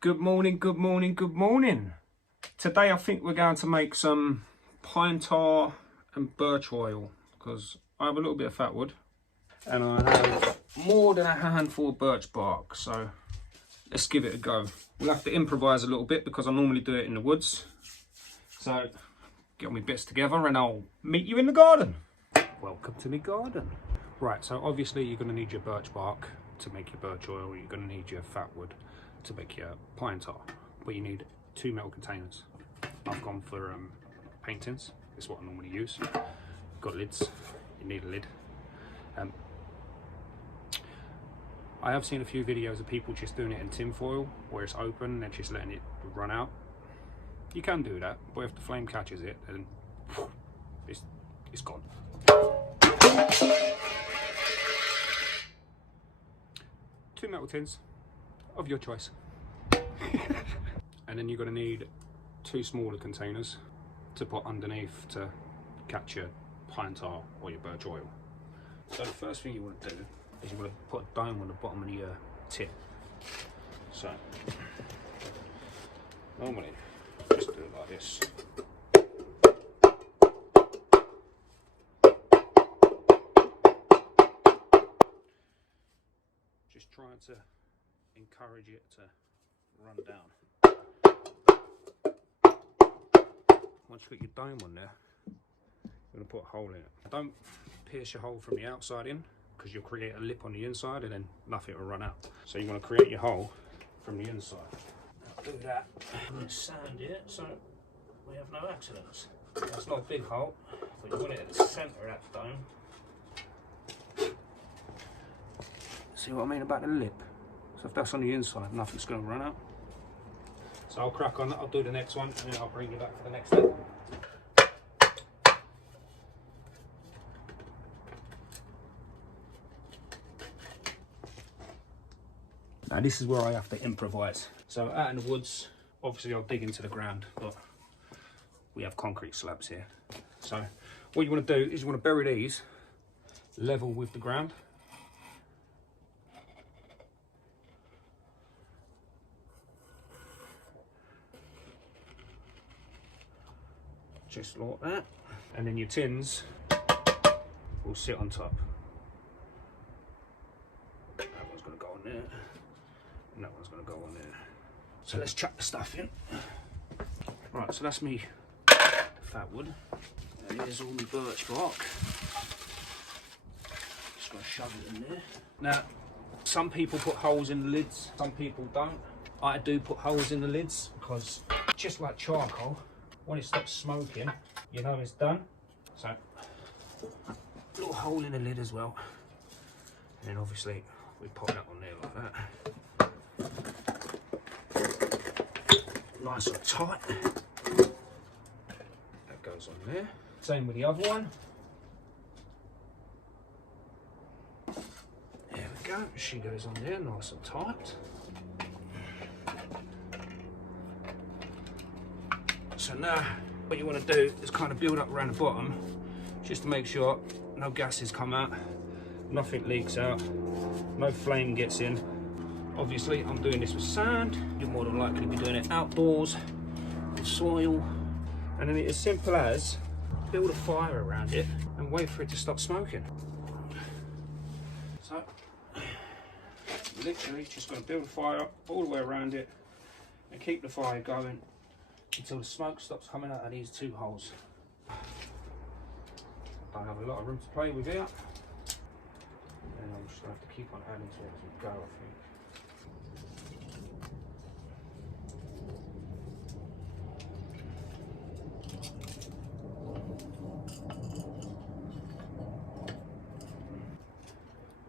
Good morning, good morning, good morning. Today I think we're going to make some pine tar and birch oil because I have a little bit of fat wood and I have more than a handful of birch bark, so let's give it a go. We'll have to improvise a little bit because I normally do it in the woods. So get all my bits together and I'll meet you in the garden. Welcome to my garden. Right, so obviously you're going to need your birch bark to make your birch oil. You're going to need your fat wood to make your pine tar, but you need 2 metal containers. I've gone for paintings. This is what I normally use. Got lids. You need a lid. I have seen a few videos of people just doing it in tin foil where it's open and just letting it run out. You can do that, but if the flame catches it, then it's gone. 2 metal tins of your choice. And then you're going to need 2 smaller containers to put underneath to catch your pine tar or your birch oil. So the first thing you want to do is you want to put a dome on the bottom of your tin. So normally just do it like this. Just trying to encourage it to run down. Once you put your dome on there, you're going to put a hole in it. Don't pierce your hole from the outside in because you'll create a lip on the inside and then nothing will run out. So you want to create your hole from the inside. I'll do that. I'm going to sand it so we have no accidents. It's not a big hole, but you want it at the centre of that dome. See what I mean about the lip? So if that's on the inside, nothing's going to run out. So I'll crack on that, I'll do the next one, and then I'll bring you back for the next step. Now this is where I have to improvise. So out in the woods, obviously I'll dig into the ground, but we have concrete slabs here. So what you want to do is you want to bury these level with the ground. Just like that, and then your tins will sit on top. That one's going to go on there, and that one's going to go on there. So let's chuck the stuff in. Right, so that's me fat wood, and here's all my birch bark. Just going to shove it in there. Now, some people put holes in the lids, some people don't. I do put holes in the lids because just like charcoal, when it stops smoking, you know it's done. So, a little hole in the lid as well. And then obviously, we pop that on there like that. Nice and tight. That goes on there. Same with the other one. There we go, she goes on there, nice and tight. So now what you want to do is kind of build up around the bottom just to make sure no gases come out, nothing leaks out, no flame gets in. Obviously I'm doing this with sand, you're more than likely to be doing it outdoors with soil, and then it's as simple as build a fire around it and wait for it to stop smoking. So literally just going to build a fire all the way around it and keep the fire going until the smoke stops coming out of these 2 holes. I have a lot of room to play with here, and I'm just going to have to keep on adding to it as we go, I think.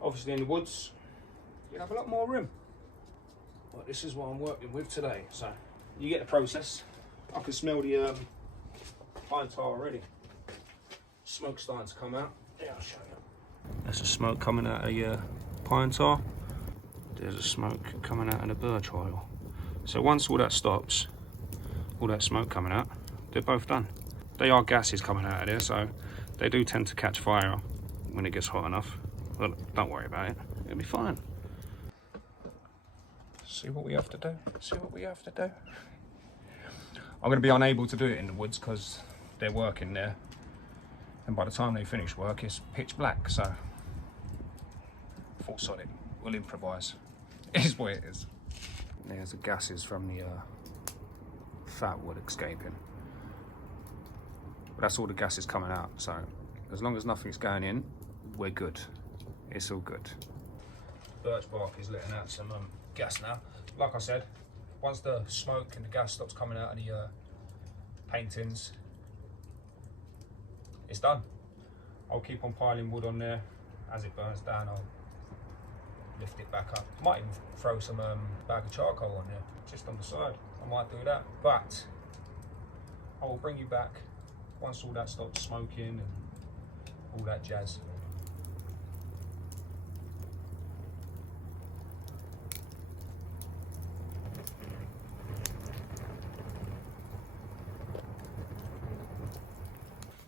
Obviously in the woods, you have a lot more room. But this is what I'm working with today, so you get the process. I can smell the pine tar already. Smoke starting to come out. Yeah, I'll show you. There's the smoke coming out of your pine tar. There's a smoke coming out of the birch oil. So once all that stops, all that smoke coming out, they're both done. They are gases coming out of there, so they do tend to catch fire when it gets hot enough. But don't worry about it, it'll be fine. See what we have to do. See what we have to do. I'm going to be unable to do it in the woods because they're working there. And by the time they finish work, it's pitch black. So, full sod it. We'll improvise. It is what it is. There's the gases from the fat wood escaping. But that's all the gases coming out. So, as long as nothing's going in, we're good. It's all good. Birch bark is letting out some gas now. Like I said, once the smoke and the gas stops coming out of the paintings, it's done. I'll keep on piling wood on there. As it burns down, I'll lift it back up. Might even throw some bag of charcoal on there, just on the side. I might do that, but I will bring you back once all that stops smoking and all that jazz.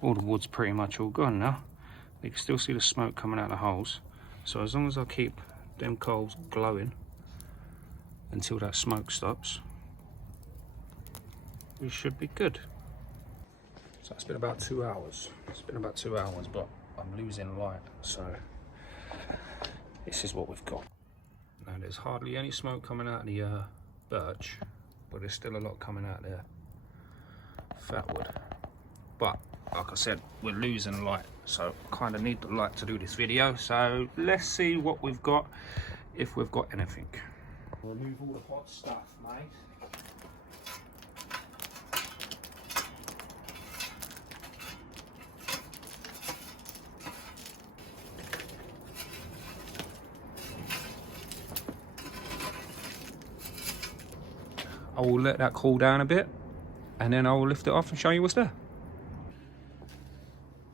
All the wood's pretty much all gone now. You can still see the smoke coming out of the holes. So as long as I keep them coals glowing until that smoke stops, we should be good. So it's been about 2 hours. It's been about 2 hours, but I'm losing light. So this is what we've got. Now there's hardly any smoke coming out of the birch, but there's still a lot coming out of the fat wood. But like I said, we're losing light, so I kind of need the light to do this video. So let's see what we've got, if we've got anything. Remove all the hot stuff, mate. I will let that cool down a bit, and then I will lift it off and show you what's there.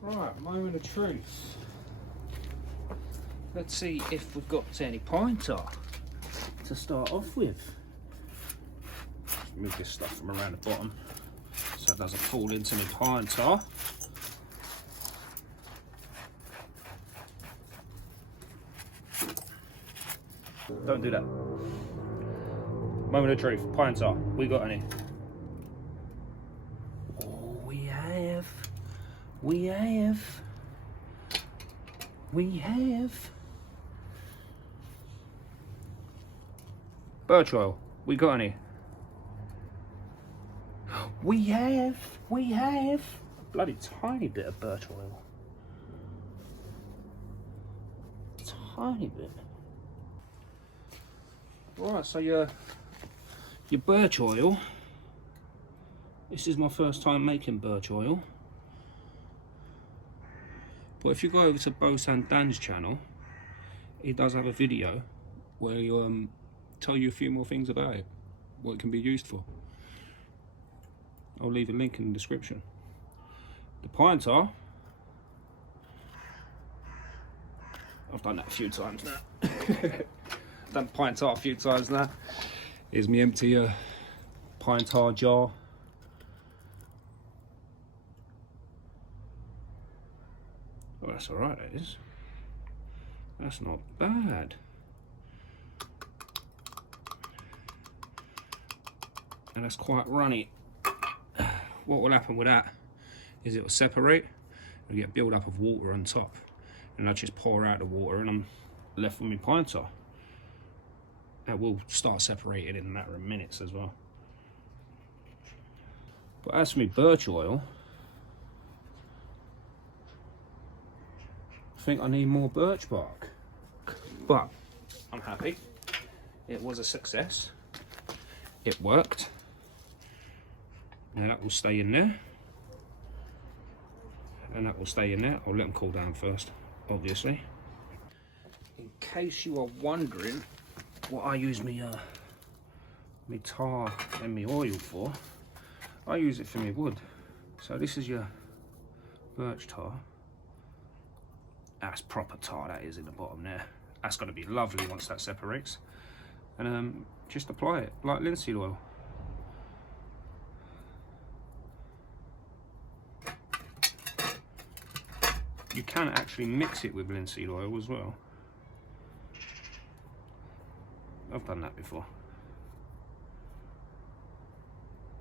Right, moment of truth. Let's see if we've got any pine tar to start off with. Move this stuff from around the bottom so it doesn't fall into my pine tar. Don't do that. Moment of truth, pine tar. We got any? Oh, we have. We have. We have. Birch oil. We got any? We have. We have. A bloody tiny bit of birch oil. Tiny bit. Right, so your birch oil. This is my first time making birch oil. But if you go over to Bosan Dan's channel, he does have a video where he'll tell you a few more things about it, what it can be used for. I'll leave a link in the description. The pine tar, I've done that a few times now. Done pine tar a few times now. Here's my empty pine tar jar. Oh, that's alright, that is. That's not bad. And that's quite runny. What will happen with that is it will separate, and get build up of water on top. And I just pour out the water and I'm left with my pine tar. That will start separating in a matter of minutes as well. But as for my birch oil, I think I need more birch bark. But I'm happy. It was a success. It worked. Now that will stay in there. And that will stay in there. I'll let them cool down first, obviously. In case you are wondering what I use me tar and my oil for, I use it for my wood. So this is your birch tar. That's proper tar, that is, in the bottom there. That's going to be lovely once that separates. And just apply it like linseed oil. You can actually mix it with linseed oil as well. I've done that before.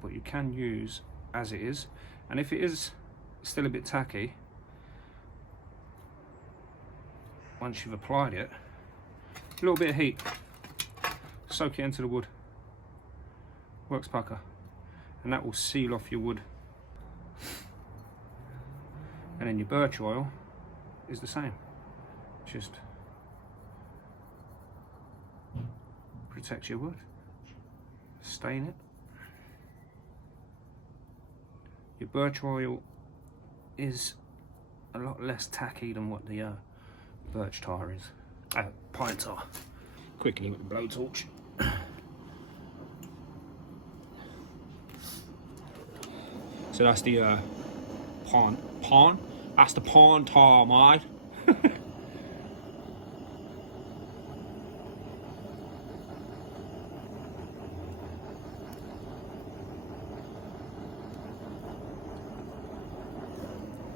but you can use as it is. And if it is still a bit tacky, once you've applied it, a little bit of heat, soak it into the wood, works pucker, and that will seal off your wood. And then your birch oil is the same, just protects your wood, stain it. Your birch oil is a lot less tacky than what the birch tar is, pine tar. Quickly with the blowtorch. So that's the pine. That's the pine tar, mate.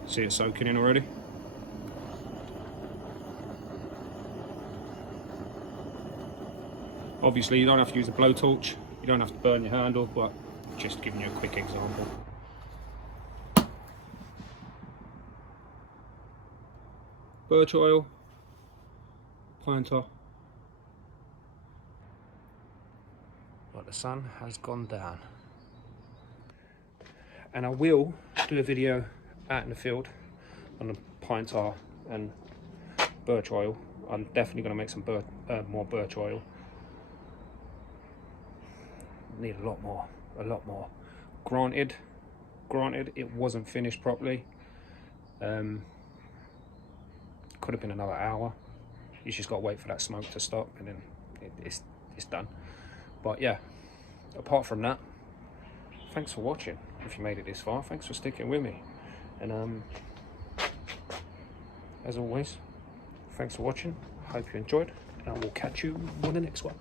See it soaking in already? Obviously you don't have to use a blowtorch, you don't have to burn your handle, but just giving you a quick example. Birch oil, pine tar. But the sun has gone down. And I will do a video out in the field on the pine tar and birch oil. I'm definitely going to make some more birch oil. Need a lot more. Granted it wasn't finished properly. Could have been another hour. You just got to wait for that smoke to stop, and then it's done. But yeah, apart from that, thanks for watching. If you made it this far, thanks for sticking with me. And as always, thanks for watching. Hope you enjoyed, and I will catch you on the next one.